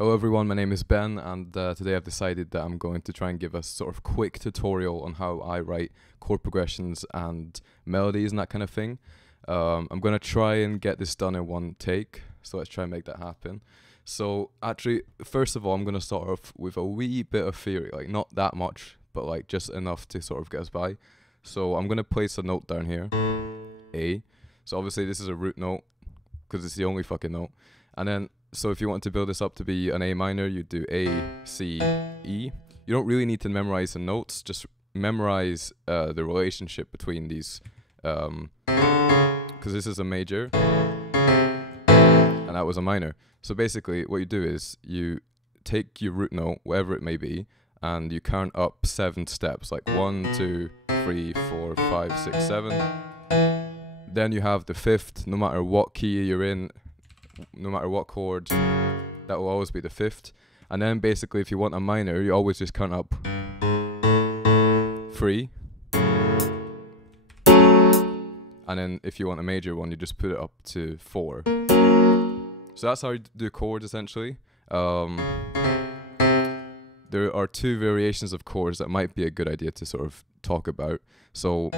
Hello everyone, my name is Ben, and today I've decided that I'm going to try and give a sort of quick tutorial on how I write chord progressions and melodies and that kind of thing. I'm going to try and get this done in one take, so let's try and make that happen. So actually, first of all, I'm going to start off with a wee bit of theory, like not that much, but like just enough to sort of get us by. So I'm going to place a note down here, A. So obviously this is a root note, because it's the only fucking note. And then, so if you want to build this up to be an A minor, you do A, C, E. You don't really need to memorize the notes, just memorize the relationship between these, because this is a major, and that was a minor. So basically, what you do is, you take your root note, whatever it may be, and you count up 7 steps, like 1, 2, 3, 4, 5, 6, 7. Then you have the 5th, no matter what key you're in, no matter what chord, that will always be the 5th. And then basically, if you want a minor, you always just count up 3. And then if you want a major one, you just put it up to 4. So that's how you do chords, essentially. There are 2 variations of chords that might be a good idea to sort of talk about. So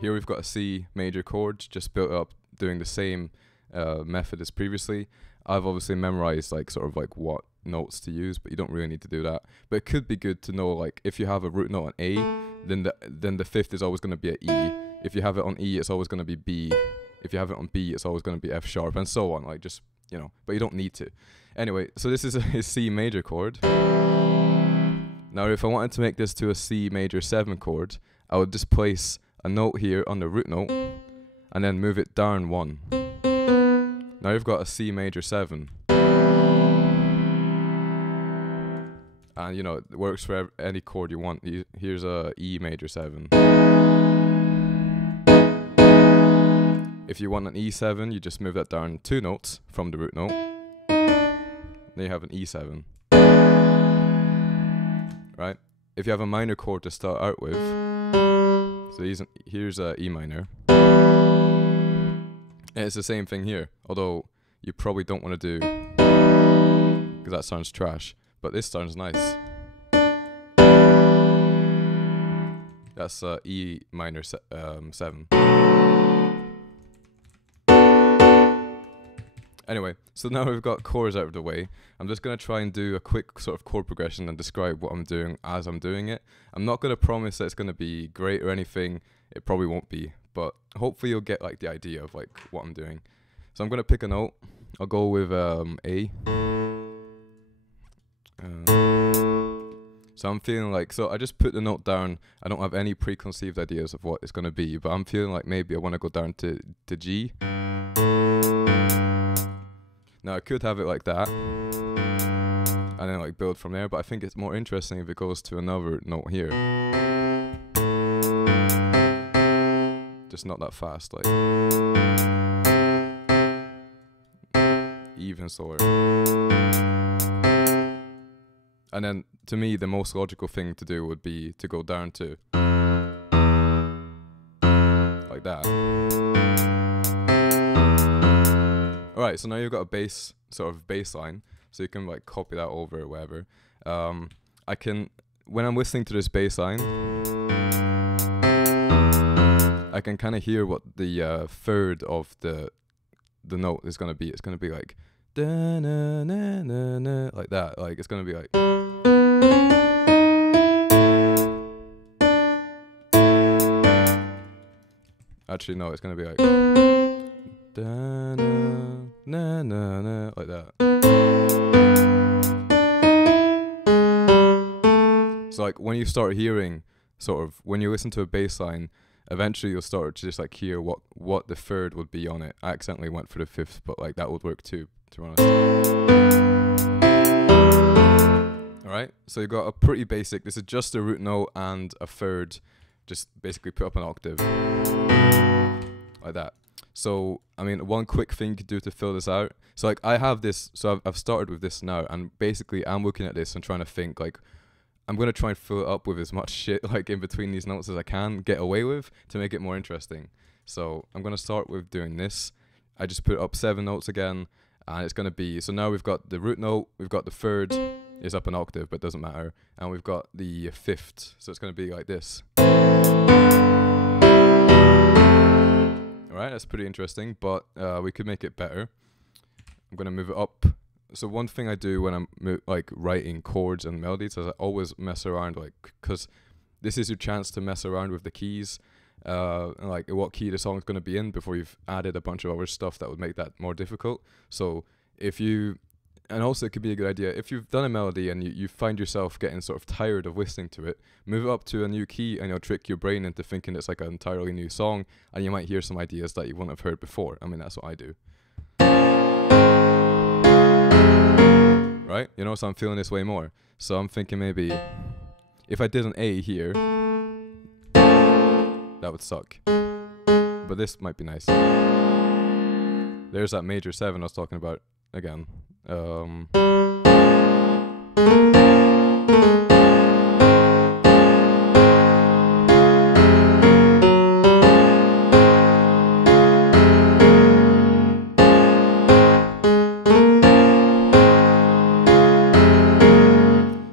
here we've got a C major chord, just built up doing the same method as previously. I've obviously memorized like sort of like what notes to use, but you don't really need to do that. But it could be good to know, like, if you have a root note on A, then the 5th is always going to be an E. If you have it on E, it's always going to be B. If you have it on B, it's always going to be F sharp, and so on. Like, just, you know, but you don't need to. Anyway, so this is a C major chord. Now, if I wanted to make this to a C major 7 chord, I would just place a note here on the root note, and then move it down 1. Now you've got a C major 7. And you know, it works for any chord you want. Here's a E major 7. If you want an E7, you just move that down 2 notes from the root note. Then you have an E7. Right? If you have a minor chord to start out with, so here's a E minor. And it's the same thing here, although you probably don't want to do, because that sounds trash, but this sounds nice. That's E minor 7. Anyway, so now we've got chords out of the way. I'm just going to try and do a quick sort of chord progression and describe what I'm doing as I'm doing it. I'm not going to promise that it's going to be great or anything. It probably won't be, but hopefully you'll get like the idea of like what I'm doing. So I'm going to pick a note. I'll go with A. So I'm feeling like, so I just put the note down. I don't have any preconceived ideas of what it's going to be, but I'm feeling like maybe I want to go down to G. Now I could have it like that, and then like build from there, but I think it's more interesting if it goes to another note here. Just not that fast, like even slower. And then to me, the most logical thing to do would be to go down to like that. Alright, so now you've got a bass, sort of bass line, so you can like copy that over or whatever. I can, when I'm listening to this bass line, I can kind of hear what the third of the note is going to be. It's going to be like da-na-na-na-na, like that. Like, it's going to be like, actually no, it's going to be like da-na-na-na-na, like that. So like when you start hearing, sort of, when you listen to a bass line, eventually you'll start to just like hear what the third would be on it. I accidentally went for the 5th, but like that would work too, to be honest. Alright, so you got a pretty basic, this is just a root note and a third, just basically put up an octave, like that. So, I mean, one quick thing you could do to fill this out, so like I have this, so I've started with this now, and basically I'm looking at this and trying to think like, I'm going to try and fill it up with as much shit like in between these notes as I can get away with to make it more interesting. So I'm going to start with doing this. I just put up 7 notes again, And it's going to be, so now we've got the root note, we've got the third is up an octave, but it doesn't matter. And we've got the fifth, so it's going to be like this. Alright, that's pretty interesting, but we could make it better. I'm going to move it up. So one thing I do when I'm like writing chords and melodies is I always mess around, like, because this is your chance to mess around with the keys, and like what key the song's going to be in before you've added a bunch of other stuff that would make that more difficult. So if you, and also it could be a good idea, if you've done a melody and you find yourself getting sort of tired of listening to it, move it up to a new key and you'll trick your brain into thinking it's like an entirely new song, and you might hear some ideas that you wouldn't have heard before. I mean, that's what I do. Right? You know, so I'm feeling this way more. So I'm thinking maybe if I did an A here, that would suck. But this might be nice. There's that major 7 I was talking about again.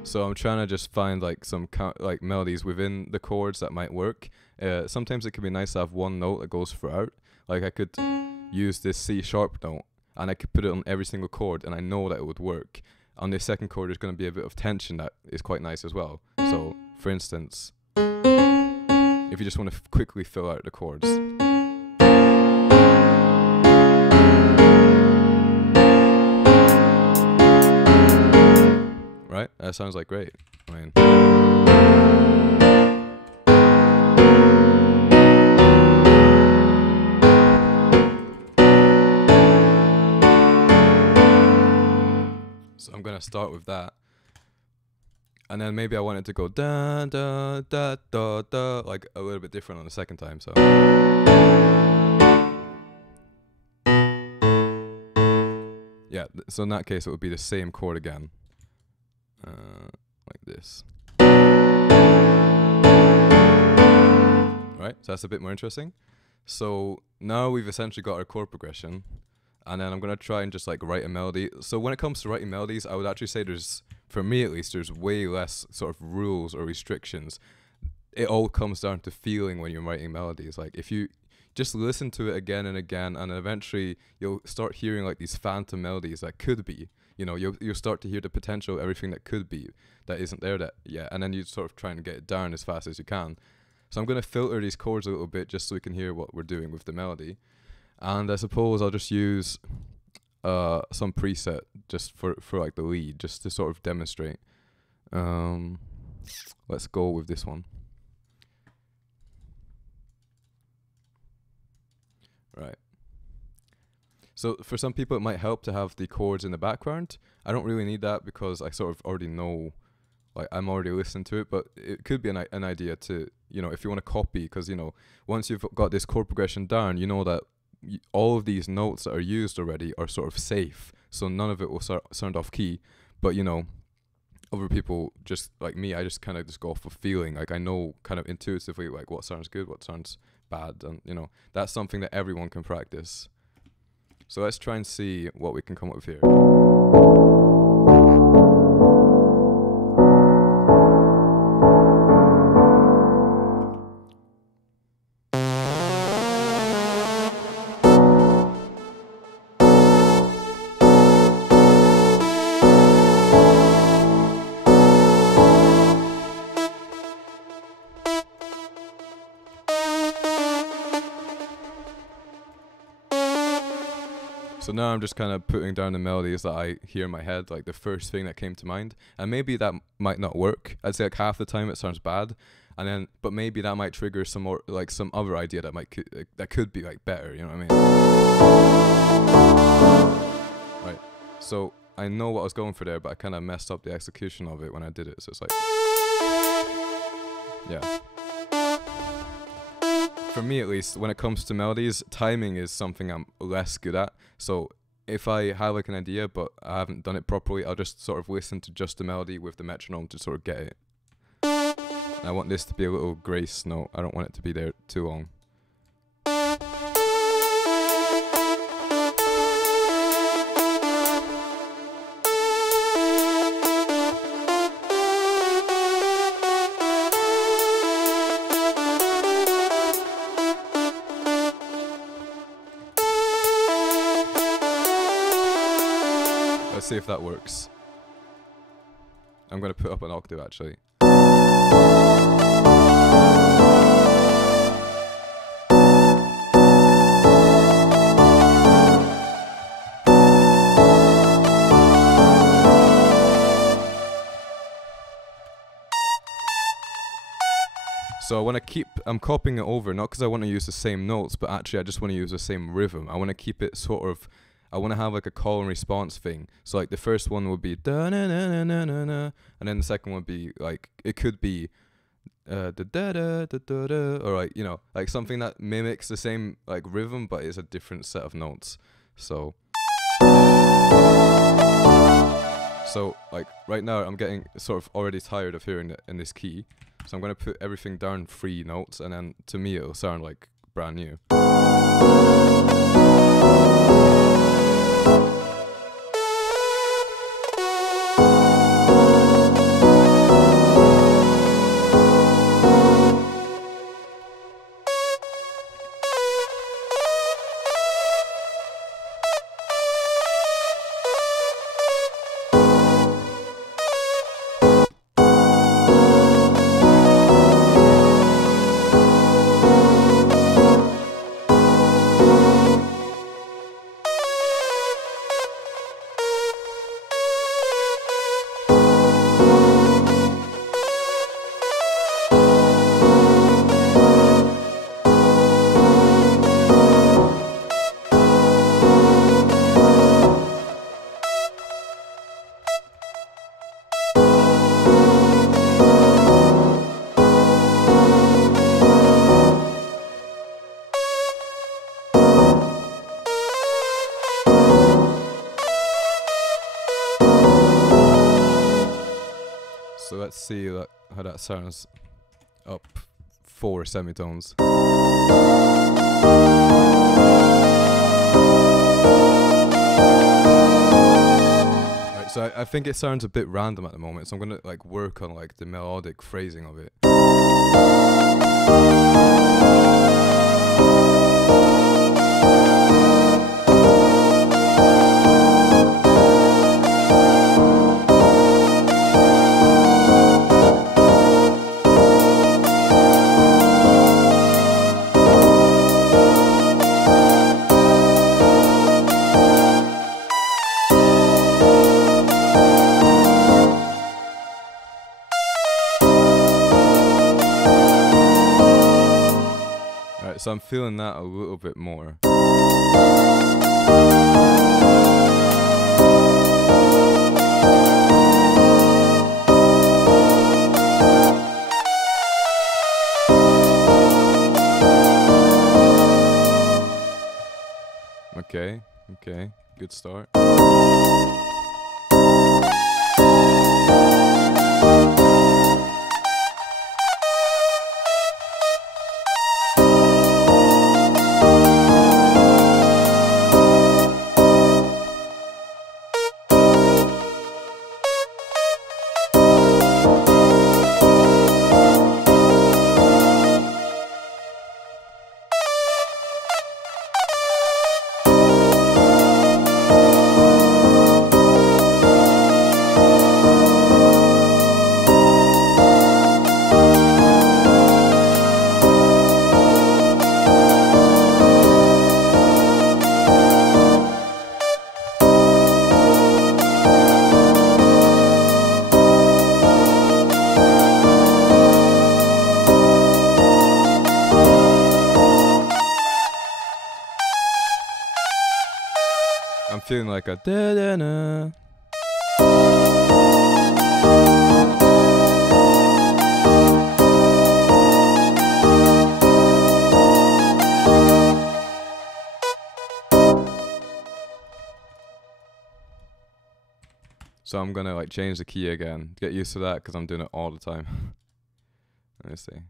So I'm trying to just find like some like melodies within the chords that might work. Sometimes it can be nice to have one note that goes throughout. Like I could use this C sharp note and I could put it on every single chord and I know that it would work. On the second chord there's going to be a bit of tension that is quite nice as well. So for instance, if you just want to quickly fill out the chords. Right? That sounds like great. I mean, so I'm gonna start with that, and then maybe I want it to go da da da da da, like a little bit different on the second time. So yeah, so in that case it would be the same chord again. Like this. Right, so that's a bit more interesting. So now we've essentially got our chord progression, and then I'm gonna try and just like write a melody. So when it comes to writing melodies, I would actually say there's, for me at least, there's way less sort of rules or restrictions. It all comes down to feeling when you're writing melodies. Like if you just listen to it again and again, and eventually you'll start hearing like these phantom melodies that could be, you know, you'll start to hear the potential of everything that could be, that isn't there yet, and then you sort of try and get it down as fast as you can. So I'm going to filter these chords a little bit just so we can hear what we're doing with the melody. And I suppose I'll just use some preset just for like the lead, just to sort of demonstrate. Let's go with this one. Right. So for some people it might help to have the chords in the background. I don't really need that because I sort of already know, like I'm already listening to it, but it could be an idea to, you know, if you want to copy, because, you know, once you've got this chord progression down, you know that all of these notes that are used already are sort of safe, so none of it will sound off key. But, you know, other people, just like me, I just kind of just go off of feeling. Like I know kind of intuitively like what sounds good, what sounds bad, and, you know, that's something that everyone can practice. So let's try and see what we can come up with here. So now I'm just kind of putting down the melodies that I hear in my head, like the first thing that came to mind. And maybe that might not work. I'd say like half the time it sounds bad, and then but maybe that might trigger some more, like some other idea that that could be like better. You know what I mean? Right. So I know what I was going for there, but I kind of messed up the execution of it when I did it. So it's like, yeah. For me at least, when it comes to melodies, timing is something I'm less good at. So if I have like an idea but I haven't done it properly, I'll just sort of listen to just the melody with the metronome to sort of get it. And I want this to be a little grace note. I don't want it to be there too long. Let's see if that works. I'm gonna put up an octave actually. So I want to keep, I'm copying it over, not because I want to use the same notes, but actually I just want to use the same rhythm. I want to keep it sort of, I want to have like a call and response thing. So like the first one would be da na na na na na na, and then the second would be like, it could be da da da da da da, or like, you know, like something that mimics the same like rhythm, but it's a different set of notes. So like right now I'm getting sort of already tired of hearing it in this key. So I'm going to put everything down 3 notes, and then to me it'll sound like brand new. So let's see how that sounds up 4 semitones. Right, so I think it sounds a bit random at the moment, so I'm gonna like work on like the melodic phrasing of it. So I'm feeling that a little bit more. Okay, good start. I'm feeling like a da-da-na. So I'm gonna like change the key again. Get used to that because I'm doing it all the time. Let me see.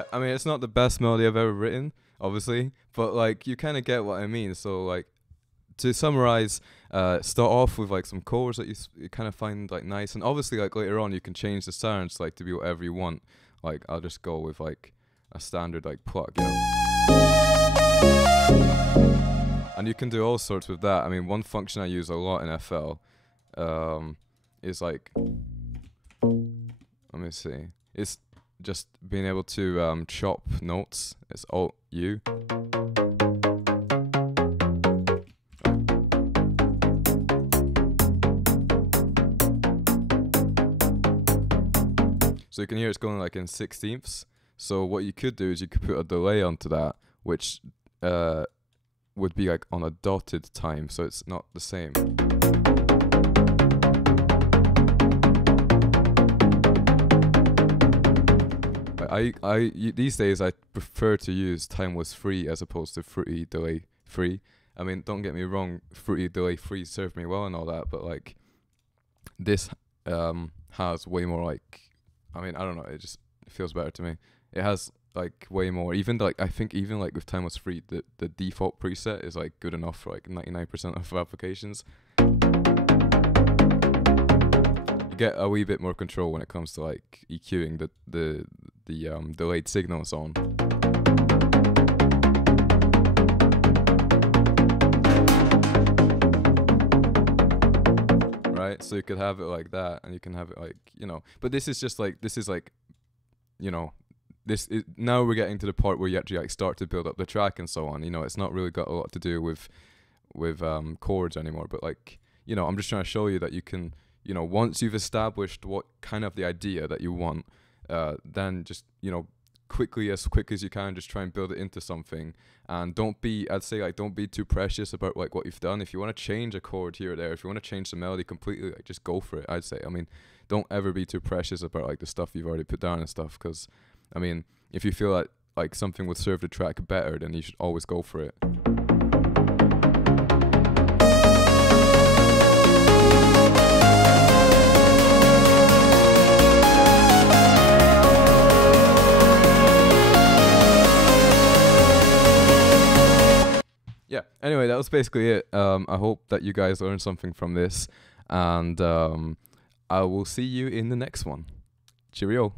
Yeah, I mean, it's not the best melody I've ever written, obviously, but like you kind of get what I mean. So like to summarize, start off with like some chords that you kind of find like nice, and obviously like later on you can change the sounds like to be whatever you want. Like I'll just go with like a standard like pluck, you know. And you can do all sorts with that. I mean, one function I use a lot in FL is like, let me see, it's just being able to chop notes. It's Alt U. So you can hear it's going like in 16ths. So what you could do is you could put a delay onto that, which would be like on a dotted time, so it's not the same. These days I prefer to use time was free as opposed to fruity delay free. I mean, don't get me wrong, fruity delay free served me well and all that, but like this has way more like, I mean, I don't know, it just feels better to me. It has like way more, even like I think even like with time was free, the default preset is like good enough for like 99% of applications. You get a wee bit more control when it comes to like EQing the delayed signals on. Right, so you could have it like that, and you can have it like, you know, but this is just like, this is like, you know, this is, now we're getting to the part where you actually like start to build up the track and so on. You know, it's not really got a lot to do with chords anymore, but like, you know, I'm just trying to show you that you can, you know, once you've established what kind of the idea that you want, then just, you know, as quick as you can, just try and build it into something. And don't be, I'd say like, don't be too precious about like what you've done. If you want to change a chord here or there, if you want to change the melody completely, like just go for it, I'd say. I mean, don't ever be too precious about like the stuff you've already put down and stuff, because I mean, if you feel like something would serve the track better, then you should always go for it. Yeah, anyway, that was basically it. I hope that you guys learned something from this, and I will see you in the next one. Cheerio.